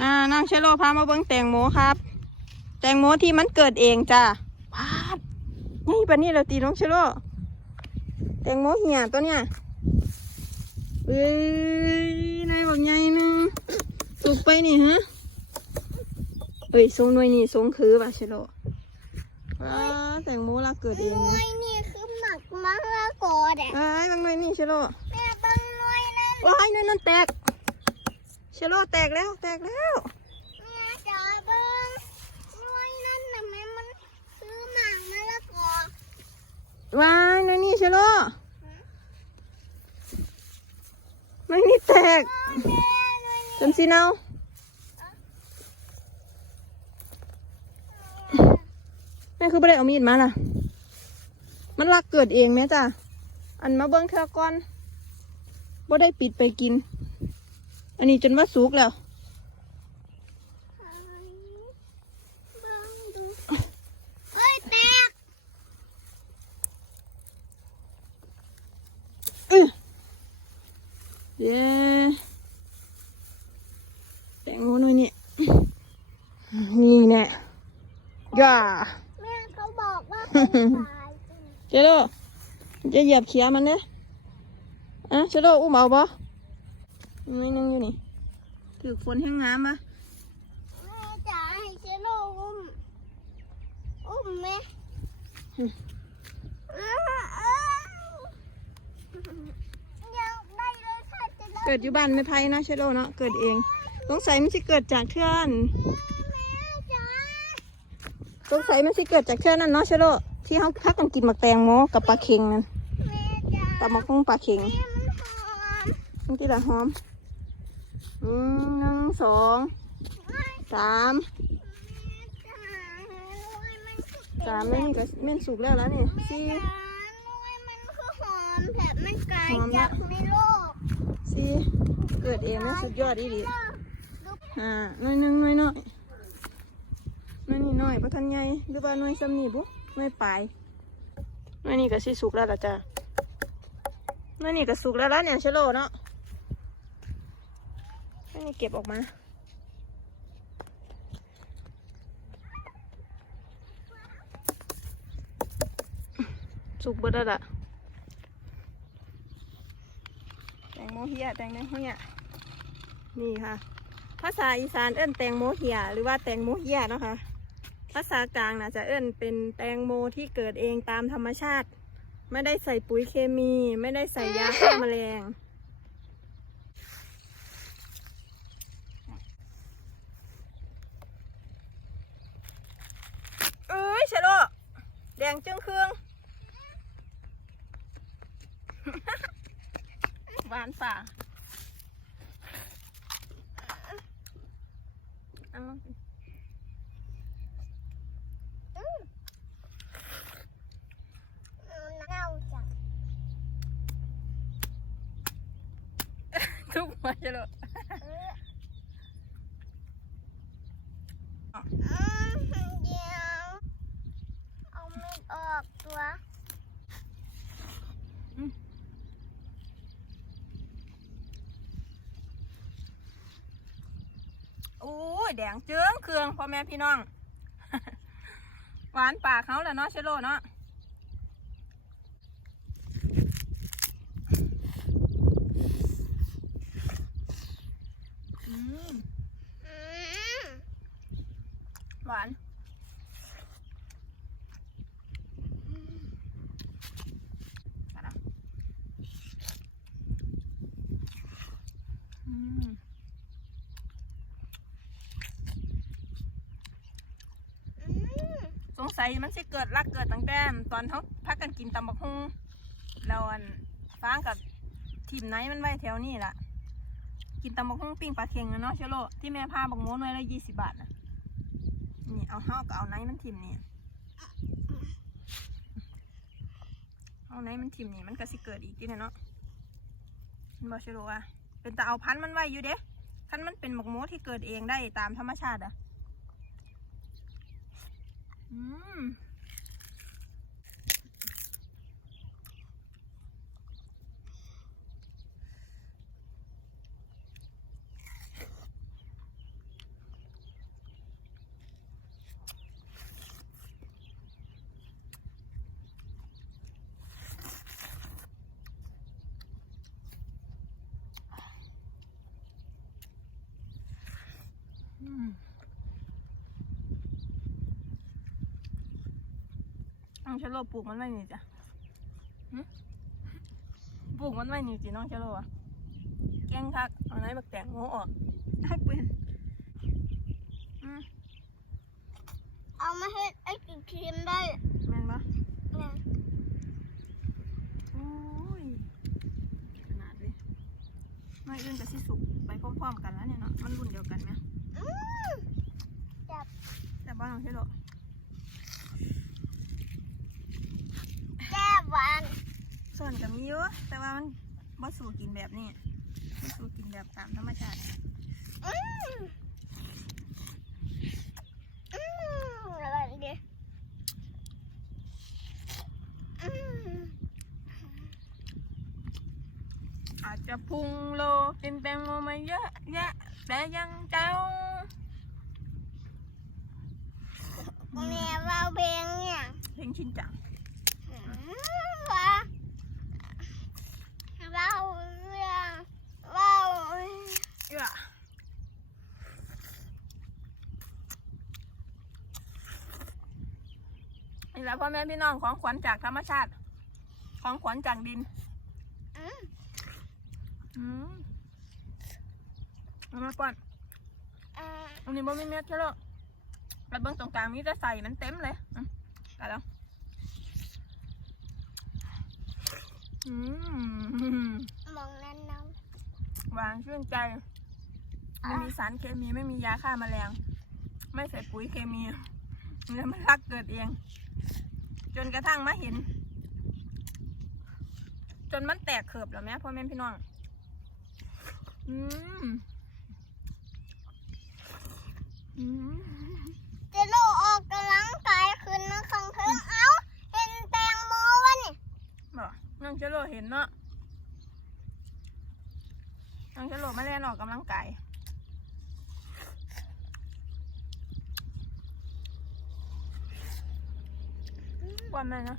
อ่าน้องเชโลพามาเบิ้งแตงโมครับ แตงโมที่มันเกิดเองจ้าพาดนี่ปะนี่เราตีน้องเชโลแตงโมเหี่ยตัวเนี้ยเอ้ยนายบอกไงนึงสุกไปนี่ฮะเอ้ยทรงหน่วยนี่ทรงคือป่ะเชโลว้าแตงโมเราเกิดเองหน่นะวยนี่คือหมักมะละกอแดดเอ้ยบางหน่วยนี่เชโลแม่บางหน่วยนั่นว้ายหน่วยนั่นแตก เชโลแตกแล้วแตกแล้วแม่จ๋าเบิ้งน่วยนั่นน่ะแม่มันคือหมักมะละกอว้ายหน่วยนี่เชโลหน่นี่แตกจำสิเนาแม่คือไม่ได้เอามีดมาล่ะ มันลักเกิดเองไหมจ้ะอันมาเบิ้งเธอก่อนบ่ได้ปิดไปกิน อันนี้จนว่าสุกแล้วเบิ้งดูเฮ้ยแตกอื้อเย้แตงโมหน่อยนี่ นี่แน่ย่าแม่เขาบอกว่าเป็นสายจริงเจโร่จะเหยียบเขียมันเนี่ยอะเจโร่อุ้มเอาบ่ ไม่นึงอยู่นี่ถือฝนแห้งน้ำปะแม่จ๋าให้เชโลอุ้ม อุ้มไหมอ้าวอ้าวยังได้เลยค่ะเชโลเกิดอยู่บ้านไม่ไพ่นะเชโร่เนาะเกิดเองสงสัยมันสิเกิดจากเทื่อนแม่จ๋าสงสัยมันสิเกิดจากเทื่อนนั่นเนาะเชโร่ที่เขาพักกันกินหมักแตงโมกับปลาเค็งนั่นแม่จ๋ากับหมักกุ้งปลาเค็งแม่มันหอมนี่ที่ละหอมอืม หนึ่งสองสามสามไม่นี่ก็เม่นสุกแล้วแล้วนี่สี่หน่วยมันคือหอมแบบมันไกลหอมละจากในโลกสี่เกิดเองนะสุดยอดอีหลีอ่าน้อยหนึ่งน้อยน้อยน้อยนี่น้อยพระทันใหญ่หรือว่าน้อยซ้ำนี่บุหน้อยปลายน้อยนี่ก็สิสุกแล้วล่ะจ้ะน้อยนี่ก็สุกแล้วล่ะเนี่ยเชโลเนาะ นี่เก็บออกมาสุกเบิดแล้วล่ะแตงโมเฮียแตงโมเฮียนี่ค่ะ ภาษาอีสานเอิ้นแตงโมเหียหรือว่าแตงโมเหียเนาะคะภาษากลางนะจะเอิ้นเป็นแตงโมที่เกิดเองตามธรรมชาติ ไม่ได้ใส่ปุ๋ยเคมี ไม่ได้ใส่ยาฆ่าแมลง เอ้ยเชโลแดงจึงเครื่องหวานฝ่าเอามาสิเน่าจังทุกหัวเชโล อืมเดี๋ยวเอามีดออกตั วโอ้ยแดงเจืองเครื่องพ่อแม่พี่น้อง หวานปากเขาแหละเนาะเชโลเนาะอืมอืมหวานกัดอะอืม อืม สงสัย มันสิเกิดรักเกิดตั้งแต่ตอนเขาพักกันกินตำบักฮุงแล้วอันฟางกับทีมไหนมันไว้แถวนี้ล่ะ กินตำบักฮุงปิ้งปลาเค็งอะเนาะเชโลที่แม่พาบักโม้หน่วยละยี่สิบบาทนะนี่เอาเท้ากับเอาไหนมันทิมนี่เอาไหนมันทิมนี่มันก็สิเกิดอีกที่เนาะมันบอกเชโลอะเป็นแต่เอาพันธุ์มันไว้อยู่เด้คันมันเป็นบักโม้ที่เกิดเองได้ตามธรรมชาติอะ うんうん。 น้องชะโลปลูกมันไว้นี่จ้ะหึปลูกมันไว้นี่สิน้องชะโลอะแกงคักเอาไหนบักแตงโมออกทักเป็นอืมเอามาเฮ็ดไอติมครีมได้แม่นปะเนี่ยโอ้ยขนาดเลยไม่อื่นกับสิสุกไปพร้อมๆกันแล้วเนี่ยเนาะมันรุ่นเดียวกันไหมอืมจับแต่บ้านน้องชะโล แก้หวาน ส่วนกับมีเยอะแต่ว่ามันบ่สู่กินแบบนี้มันสู่กินแบบตามธรรมชาติอืมอืมอร่อยดีอืมอาจจะพุงโลกินแตงโมมาเยอะแยะแต่ยังเจ้าแม่ว่าเพลงเนี่ยเพลงชินจัง อืมว่าว่าเรื่องว่า เอื้อนี่ แหละพ่อแม่พี่น้องของขวัญจากธรรมชาติ ของขวัญจากดินอืมอืมเอามาก่อนอ่าอันนี้บ่มีเม็ดใช่หรอแล้วเบื้องตรงกลางมีแต่ใส่มันเต็มเลยอืมกันแล้วอืมมองนั่นน้องหวานชื่นใจไม่มีสารเคมีไม่มียาฆ่าแมลง ไม่ใส่ปุ๋ยเคมี แล้วมันรักเกิดเอง จนกระทั่งมาเห็น จนมันแตกเขือบแล้วแม่พ่อแม่พี่น้อง อืมอืมเจะโลออกกำลังกายขึ้นนะขังเทิงเอ้า เห็นแตงโมวะนี่บอกน้องเชโลเห็นเนาะน้องเชโลมาเล่นออกกำลังกาย วันนั้นนะ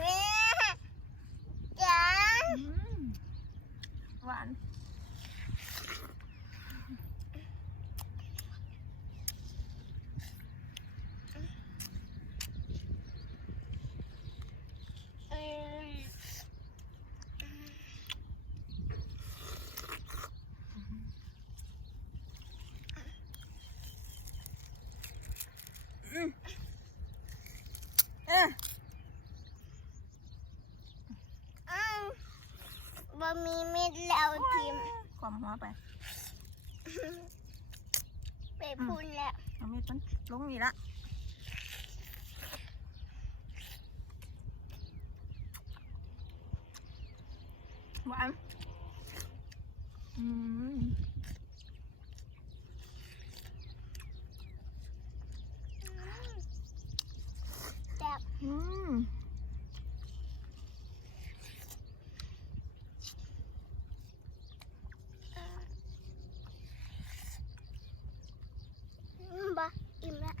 แม่จ๋า อืมหวาน อืม เอ๊ะ อืมบะ มีเม็ดแล้วทิมความหัวไปไปพูนแล้วเอาเม็ดมันลงนี่ละหวานอืมแซ่บอืม อืมบะอิ่มละ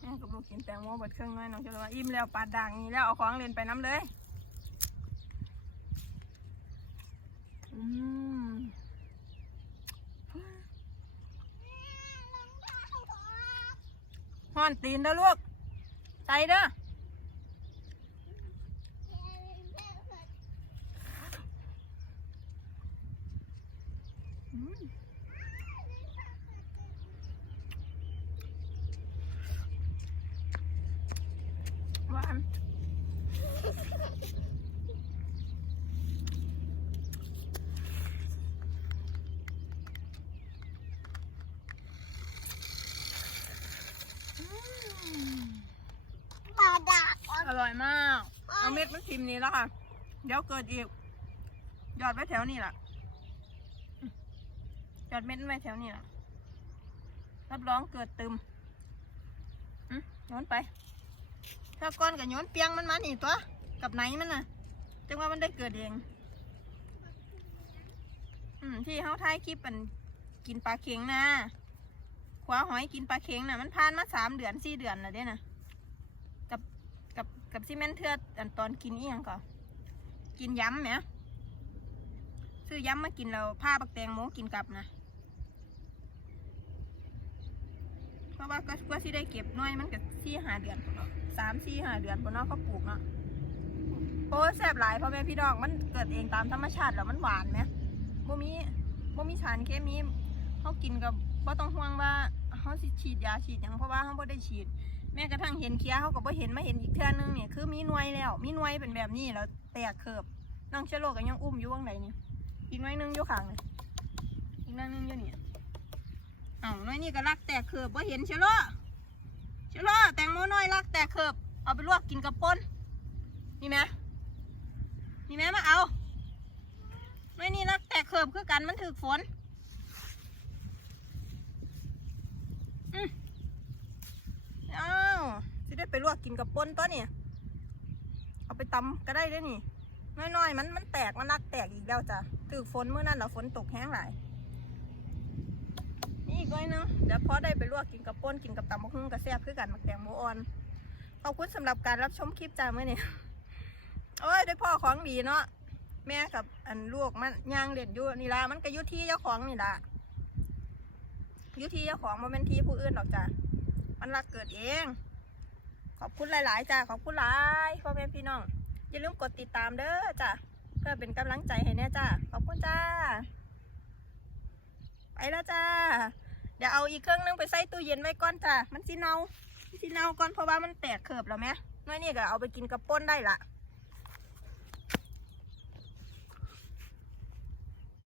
แม่กับลูกกินแตงโม เบิดเครื่องน้อยน้องจะรู้ว่าอิ่มแล้วปาดด่างนี่แล้วเอาของเล่นไปน้ำเลยอืมห้อนตีนเด้อลูกใส่เด้อม หวานปลาดาบอร่อยมาก เอาเม็ดมันทิมนี้แล้วค่ะ เดี๋ยวเกิดอีก หยอดไว้แถวนี้ล่ะ หยอดเม็ดไว้แถวนี้ล่ะ รับรองเกิดตึมอืมโยนไป ถ้าก้อนกับโยนเปียงมันมานี่ตัว กับไหนมันน่ะจังว่ามันได้เกิดเอง อืมที่เขาถ่ายคลิปมันกินปลาเค็งนะขวาหอยกินปลาเค็งน่ะมันผ่านมาสามเดือนสี่เดือนแล้วเด้น่ะกับกับกับซีเมนเทืออันตอนกินอีหยังก่อนกินย้ำไหมซื้อย้ำมากินแล้วผ้าบักแตงโมกินกลับนะ เพราะว่าก็ก็ที่ได้เก็บน้อยมันก็สี่หาเดือนเนาะสามสี่หาเดือนบนนาะเขาปลูกเนาะโอ้แซ่บหลายพ่อแม่พี่น้องมันเกิดเองตามธรรมชาติแล้วมันหวานไหมบ่มีบ่มีสารเคมีเขากินกับบ่ต้องห่วงว่าเขาฉีดยาฉีดหยังเพราะว่าเขาบ่ได้ฉีด แม้กระทั่งเห็นเคี้ยเขาก็บ่เห็นมาเห็นอีกเทื่อนึงเนี่ยคือมีหน่วยแล้ว มีหน่วยเป็นแบบนี้แล้วแตกเคิบน้องเชอโลก็ยังอุ้มอยู่ว่างไหนนี่อีกหน่วยนึงอยู่ข้างนี่อีกหน่วยนึงอยู่นี่ย เอ้าน่วยนี้ก็รักแตกเคิบบ่เห็นเชอโลเชอโลแตงโมน้อยรักแตกเคิบเอาไปลวกกินกับป่นนี่ไหมนี่ไหมมาเอาน่วยนี้รักแตกเคิบคือกันมันถึกฝนอืมอ้าวสิได้ไปลวกกินกับป่นตัวนี่เอาไปตำก็ได้ด้วยนี่น้อยๆมันมันแตกมันรักแตกอีกแล้วจ้ะถือฝนเมื่อนั้นแล้วฝนตกแห้งหลาย กหน่อยนึงเดี๋ยวพอได้ไปลวกกินกับป่นกินกับตำมะฮุ่งกับแซ่บคือกันมักแตงโมอ่อนขอบคุณสำหรับการรับชมคลิปจ้าเมื่อนี้โอ้ยได้พ่อของดีเนาะแม่กับอันลูกมันย่างเล่นอยู่นี่ละมันก็อยุที่เจ้าของนี่ละอยุที่เจ้าของมันเป็นที่ผู้อื่นหรอกจ้ะมันรักเกิดเอง ขอบคุณหลาย ๆ จ้าขอบคุณหลายพ่อแม่พี่น้อง อย่าลืมกดติดตามเด้อจ้าเพื่อเป็นกำลังใจให้แน่จ้าขอบคุณจ้าไปแล้วจ้า เดี๋ยวเอาอีกเครื่องนึงไปใส่ตู้เย็นไว้ก่อนจ้ะมันสิเนามันสิเนาก่อนเพราะว่ามันแตกเขิบแล้วไหมน้อยนี่ก็เอาไปกินกับป้นได้ละ